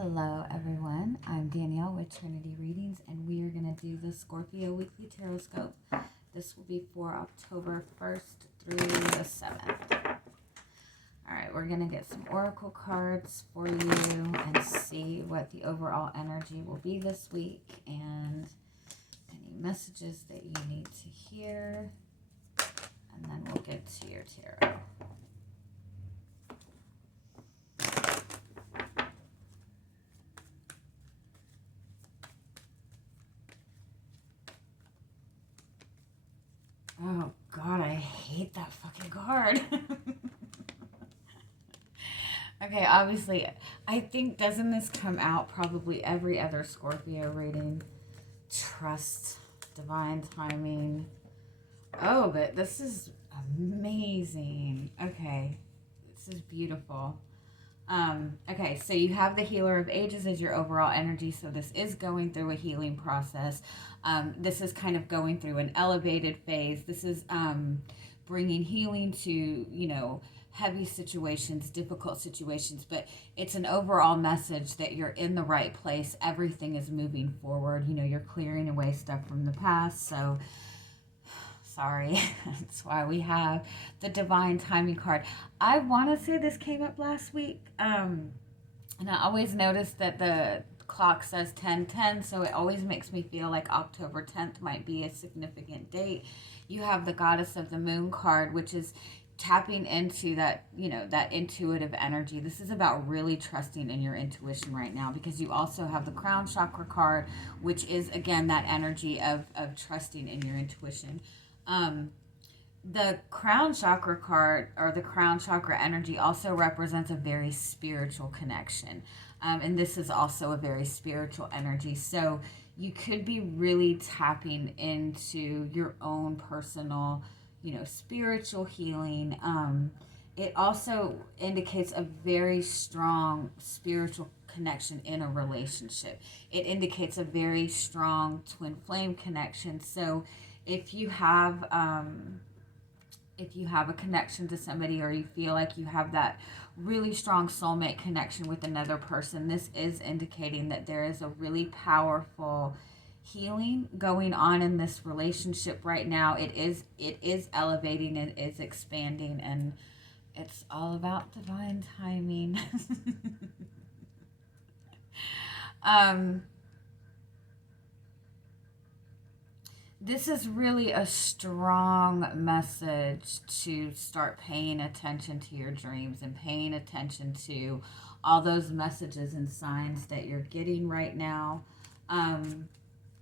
Hello everyone, I'm Danielle with Trinity Readings and we are going to do the Scorpio Weekly Tarotscope. This will be for October 1st through the 7th. Alright, we're going to get some oracle cards for you and see what the overall energy will be this week and any messages that you need to hear. And then we'll get to your tarot. Oh, God, I hate that fucking card. Okay, obviously, I think, doesn't this come out probably every other Scorpio reading? Trust, divine timing. Oh, but this is amazing. Okay, this is beautiful. Okay, so you have the Healer of Ages as your overall energy, so this is going through a healing process. This is kind of going through an elevated phase. This is bringing healing to, heavy situations, difficult situations, but it's an overall message that you're in the right place. Everything is moving forward. You're clearing away stuff from the past, so sorry. That's why we have the divine timing card. I want to say this came up last week. And I always notice that the clock says 10:10, so it always makes me feel like October 10th might be a significant date. You have the Goddess of the Moon card, which is tapping into that, that intuitive energy. This is about really trusting in your intuition right now, because you also have the Crown Chakra card, which is, again, that energy of trusting in your intuition. The Crown Chakra card, or the Crown Chakra energy, also represents a very spiritual connection. And this is also a very spiritual energy. So you could be really tapping into your own personal, spiritual healing. It also indicates a very strong spiritual connection in a relationship. It indicates a very strong twin flame connection. So if you have a connection to somebody, or you feel like you have that really strong soulmate connection with another person, this is indicating that there is a really powerful healing going on in this relationship right now. It is elevating, it is expanding, and it's all about divine timing. This is really a strong message to start paying attention to your dreams and paying attention to all those messages and signs that you're getting right now.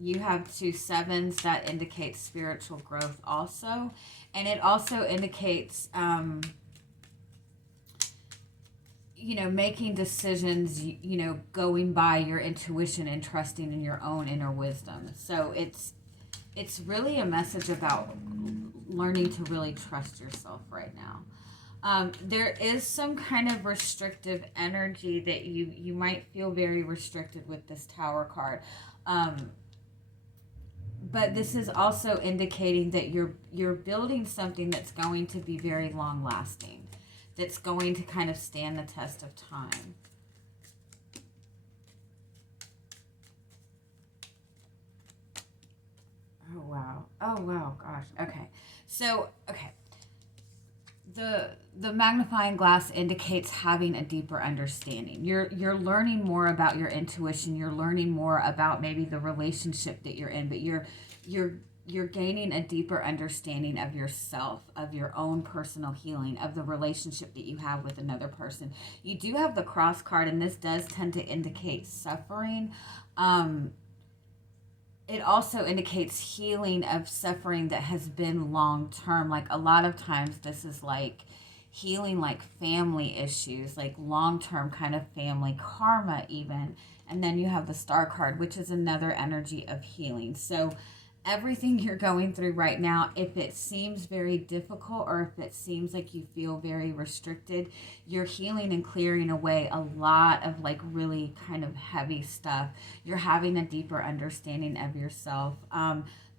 You have 2 sevens that indicate spiritual growth also. And it also indicates, making decisions, going by your intuition and trusting in your own inner wisdom. So it's really a message about learning to really trust yourself right now. There is some kind of restrictive energy that you might feel very restricted with this Tower card. But this is also indicating that you're building something that's going to be very long lasting, that's going to kind of stand the test of time. Oh wow, gosh. Okay. So, the magnifying glass indicates having a deeper understanding. You're learning more about your intuition. You're learning more about maybe the relationship that you're in, but you're gaining a deeper understanding of yourself, of your own personal healing, of the relationship that you have with another person. You do have the Cross card, and this does tend to indicate suffering. It also indicates healing of suffering that has been long term. Like, a lot of times this is like healing like family issues, like long term kind of family karma even. And then you have the Star card, which is another energy of healing. So everything you're going through right now, if it seems very difficult, or if it seems like you feel very restricted, you're healing and clearing away a lot of like really kind of heavy stuff. You're having a deeper understanding of yourself.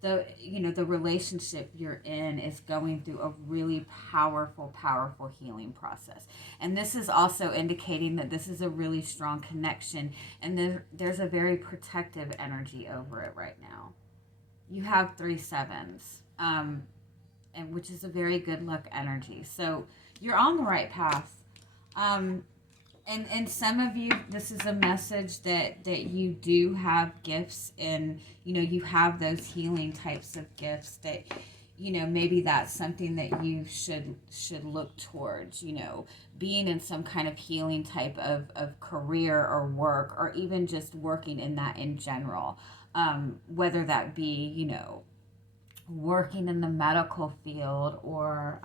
the relationship you're in is going through a really powerful healing process. And this is also indicating that this is a really strong connection, and there's a very protective energy over it right now. You have 3 sevens, and which is a very good luck energy. So you're on the right path. And some of you, this is a message that you do have gifts, and you have those healing types of gifts that maybe that's something that you should look towards, being in some kind of healing type of career or work, or even just working in that in general, whether that be working in the medical field, or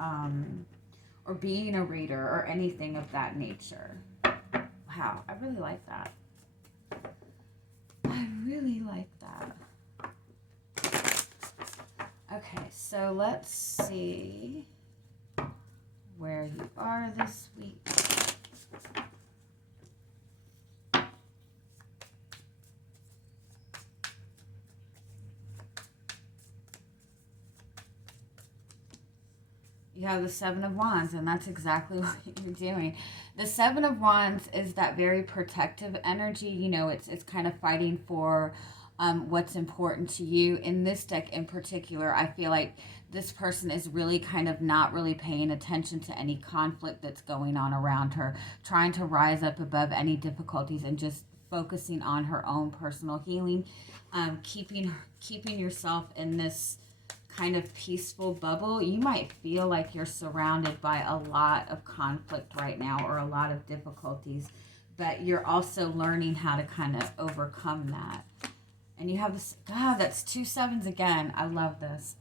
being a reader, or anything of that nature. Wow, I really like that. I really like that. Okay, so let's see where you are this week. You have the 7 of Wands, and that's exactly what you're doing. The 7 of Wands is that very protective energy. It's kind of fighting for what's important to you. In this deck in particular, I feel like this person is really kind of not really paying attention to any conflict that's going on around her, trying to rise up above any difficulties and just focusing on her own personal healing, keeping yourself in this kind of peaceful bubble. You might feel like you're surrounded by a lot of conflict right now, or a lot of difficulties, but you're also learning how to kind of overcome that. And you have this, God, that's 2 sevens again. I love this.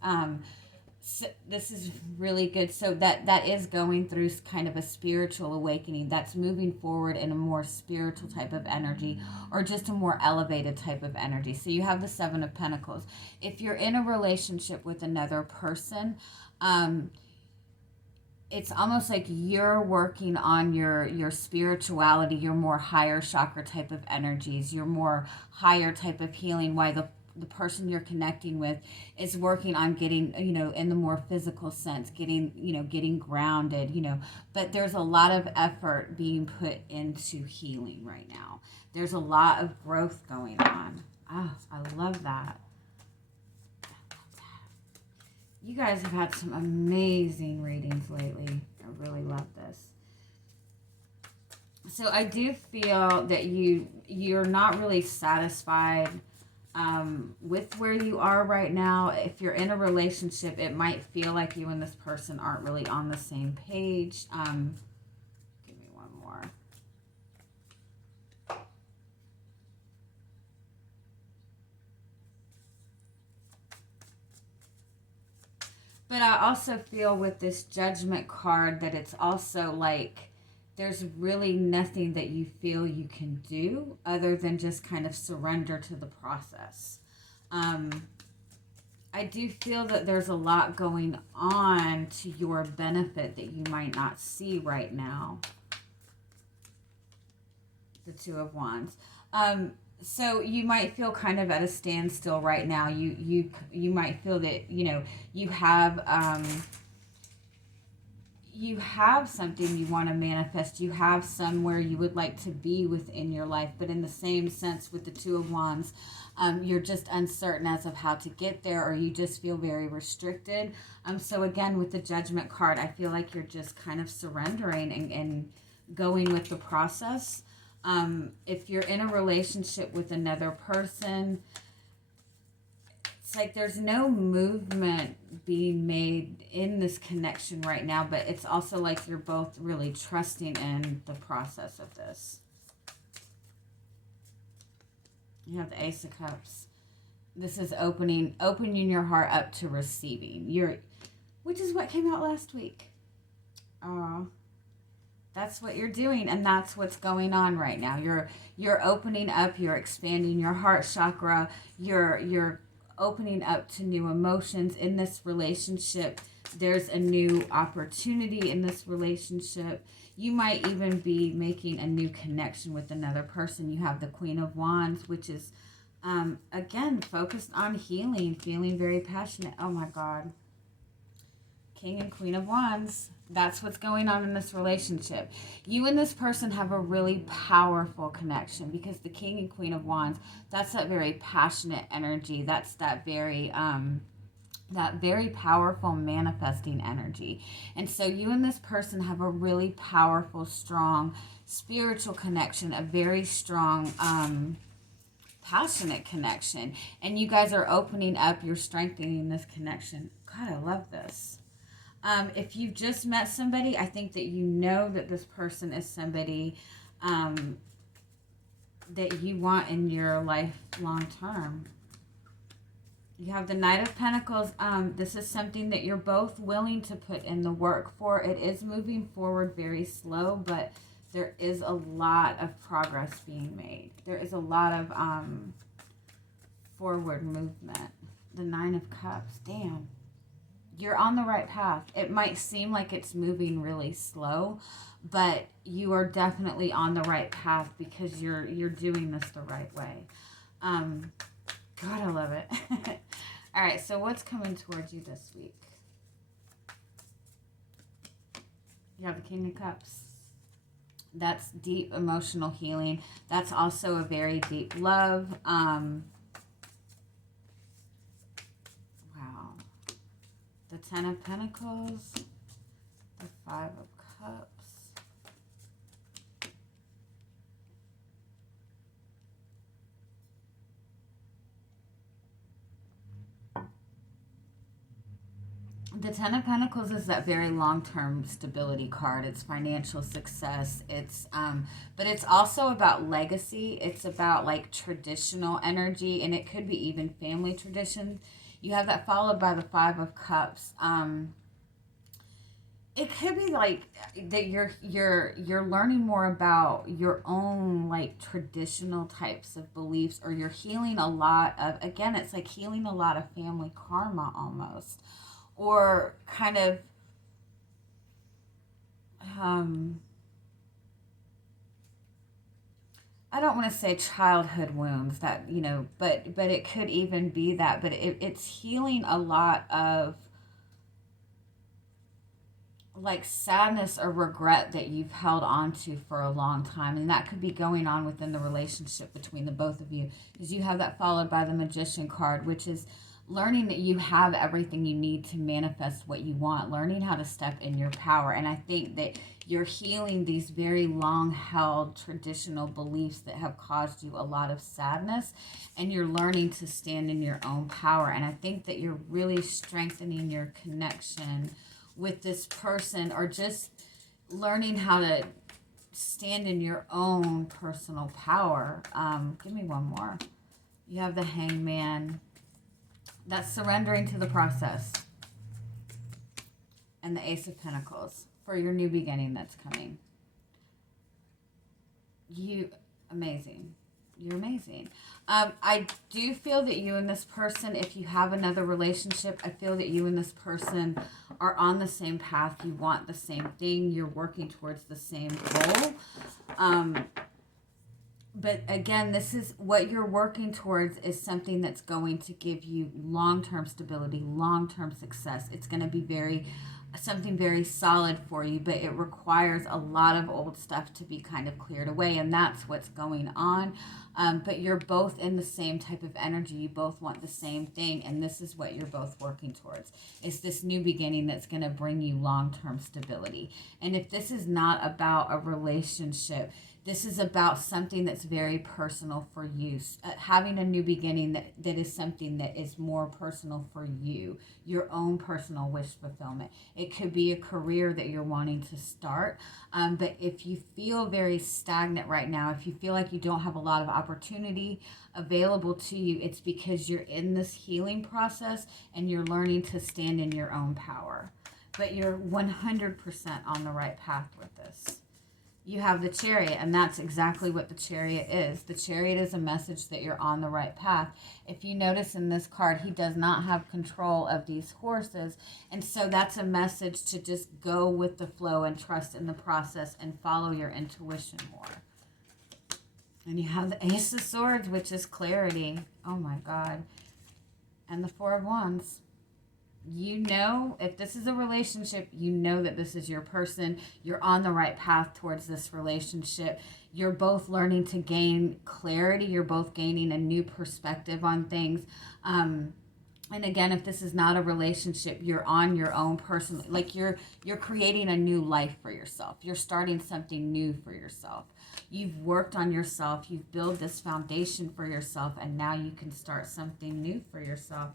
So this is really good. So that is going through kind of a spiritual awakening. That's moving forward in a more spiritual type of energy, or just a more elevated type of energy. So you have the 7 of Pentacles. If you're in a relationship with another person, it's almost like you're working on your spirituality, your more higher chakra type of energies, your more higher type of healing, while the person you're connecting with is working on getting, in the more physical sense, getting grounded, but there's a lot of effort being put into healing right now. There's a lot of growth going on. Oh, I love that. You guys have had some amazing readings lately. I really love this. So I do feel that you're not really satisfied with where you are right now. If you're in a relationship, it might feel like you and this person aren't really on the same page. Give me one more. But I also feel with this Judgment card that it's also like there's really nothing that you feel you can do other than just kind of surrender to the process. I do feel that there's a lot going on to your benefit that you might not see right now. The 2 of Wands. So you might feel kind of at a standstill right now. You might feel that, you have something you want to manifest. You have somewhere you would like to be within your life. But in the same sense with the 2 of Wands, you're just uncertain as of how to get there, or you just feel very restricted. So again, with the Judgment card, I feel like you're just kind of surrendering and going with the process. If you're in a relationship with another person, it's like there's no movement being made in this connection right now, but it's also like you're both really trusting in the process of this. You have the Ace of Cups. This is opening your heart up to receiving. Which is what came out last week. That's what you're doing, and that's what's going on right now. You're opening up, you're expanding your heart chakra, you're opening up to new emotions in this relationship. There's a new opportunity in this relationship. You might even be making a new connection with another person. You have the Queen of Wands, which is Again, focused on healing, feeling very passionate. Oh my God. King and Queen of Wands. That's what's going on in this relationship. You and this person have a really powerful connection because the King and Queen of Wands, that's that very passionate energy. That's that very powerful manifesting energy. And so you and this person have a really powerful, strong spiritual connection, a very strong passionate connection. And you guys are opening up, you're strengthening this connection. God, I love this. If you've just met somebody, I think that you know that this person is somebody that you want in your life long term. You have the Knight of Pentacles. This is something that you're both willing to put in the work for. It is moving forward very slow, but there is a lot of progress being made. There is a lot of forward movement. The Nine of Cups. Damn. You're on the right path. It might seem like it's moving really slow, but you are definitely on the right path because you're doing this the right way. God, I love it. All right, so what's coming towards you this week? You have the King of Cups. That's deep emotional healing. That's also a very deep love. Wow. The Ten of Pentacles. The Five of Cups. The Ten of Pentacles is that very long-term stability card. It's financial success. It's but it's also about legacy. It's about like traditional energy, and it could be even family tradition. You have that followed by the Five of Cups. It could be like that you're learning more about your own like traditional types of beliefs, or you're healing a lot of, again, it's like healing a lot of family karma almost. Or kind of I don't want to say childhood wounds, that, you know, but it could even be that, but it's healing a lot of like sadness or regret that you've held on to for a long time, and that could be going on within the relationship between the both of you, because you have that followed by the Magician card, which is learning that you have everything you need to manifest what you want, learning how to step in your power. And I think that you're healing these very long held traditional beliefs that have caused you a lot of sadness, and you're learning to stand in your own power. And I think that you're really strengthening your connection with this person, or just learning how to stand in your own personal power. Give me one more. You have the Hangman. That's surrendering to the process. And the Ace of Pentacles for your new beginning that's coming. Amazing. You're amazing. I do feel that you and this person, if you have another relationship, I feel that you and this person are on the same path. You want the same thing. You're working towards the same goal. But again, this is what you're working towards, is something that's going to give you long-term stability, long-term success. It's going to be something very solid for you, but it requires a lot of old stuff to be kind of cleared away, and that's what's going on. But you're both in the same type of energy. You both want the same thing, and this is what you're both working towards. It's this new beginning that's going to bring you long-term stability. And if this is not about a relationship, this is about something that's very personal for you. Having a new beginning that is something that is more personal for you, your own personal wish fulfillment. It could be a career that you're wanting to start. But if you feel very stagnant right now, if you feel like you don't have a lot of opportunity available to you, it's because you're in this healing process and you're learning to stand in your own power. But you're 100% on the right path with this. You have the Chariot, and that's exactly what the Chariot is. The Chariot is a message that you're on the right path. If you notice in this card, he does not have control of these horses, and so that's a message to just go with the flow and trust in the process and follow your intuition more. And you have the Ace of Swords, which is clarity. Oh my God. And the Four of Wands. You know, if this is a relationship, you know that this is your person. You're on the right path towards this relationship. You're both learning to gain clarity. You're both gaining a new perspective on things. And again, if this is not a relationship, you're on your own personally. Like you're creating a new life for yourself. You're starting something new for yourself. You've worked on yourself. You've built this foundation for yourself, and now you can start something new for yourself.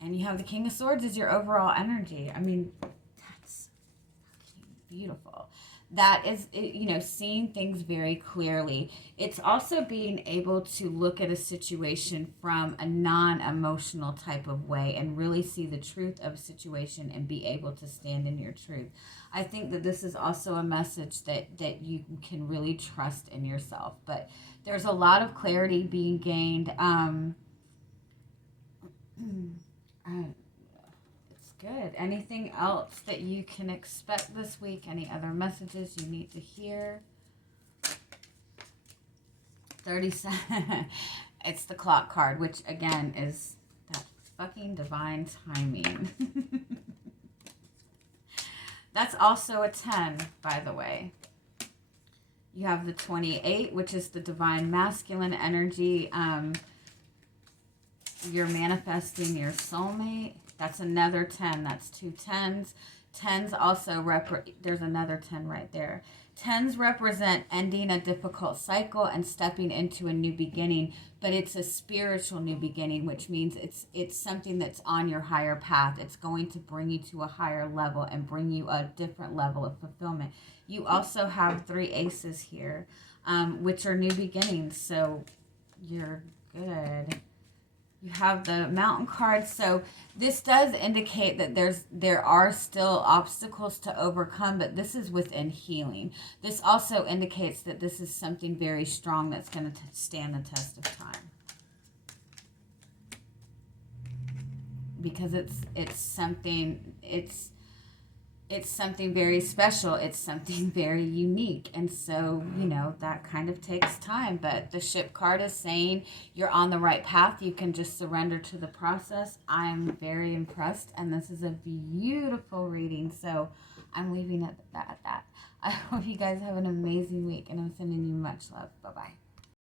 And you have the King of Swords as your overall energy. I mean, that's fucking beautiful. That is, you know, seeing things very clearly. It's also being able to look at a situation from a non-emotional type of way and really see the truth of a situation and be able to stand in your truth. I think that this is also a message that you can really trust in yourself. But there's a lot of clarity being gained. It's good. Anything else that you can expect this week? Any other messages you need to hear? 37. It's the clock card, which again is that fucking divine timing. That's also a 10, by the way. You have the 28, which is the divine masculine energy. You're manifesting your soulmate. That's another 10. That's 2 10s. 10s also there's another 10 right there. 10s represent ending a difficult cycle and stepping into a new beginning, but it's a spiritual new beginning, which means it's something that's on your higher path. It's going to bring you to a higher level and bring you a different level of fulfillment. You also have 3 aces here, which are new beginnings, so you're good. You have the Mountain card, so this does indicate that there are still obstacles to overcome, but this is within healing. This also indicates that this is something very strong that's going to stand the test of time. Because it's something very special. It's something very unique. And so, you know, that kind of takes time. But the Ship card is saying you're on the right path. You can just surrender to the process. I'm very impressed. And this is a beautiful reading. So I'm leaving it at that. I hope you guys have an amazing week. And I'm sending you much love. Bye-bye.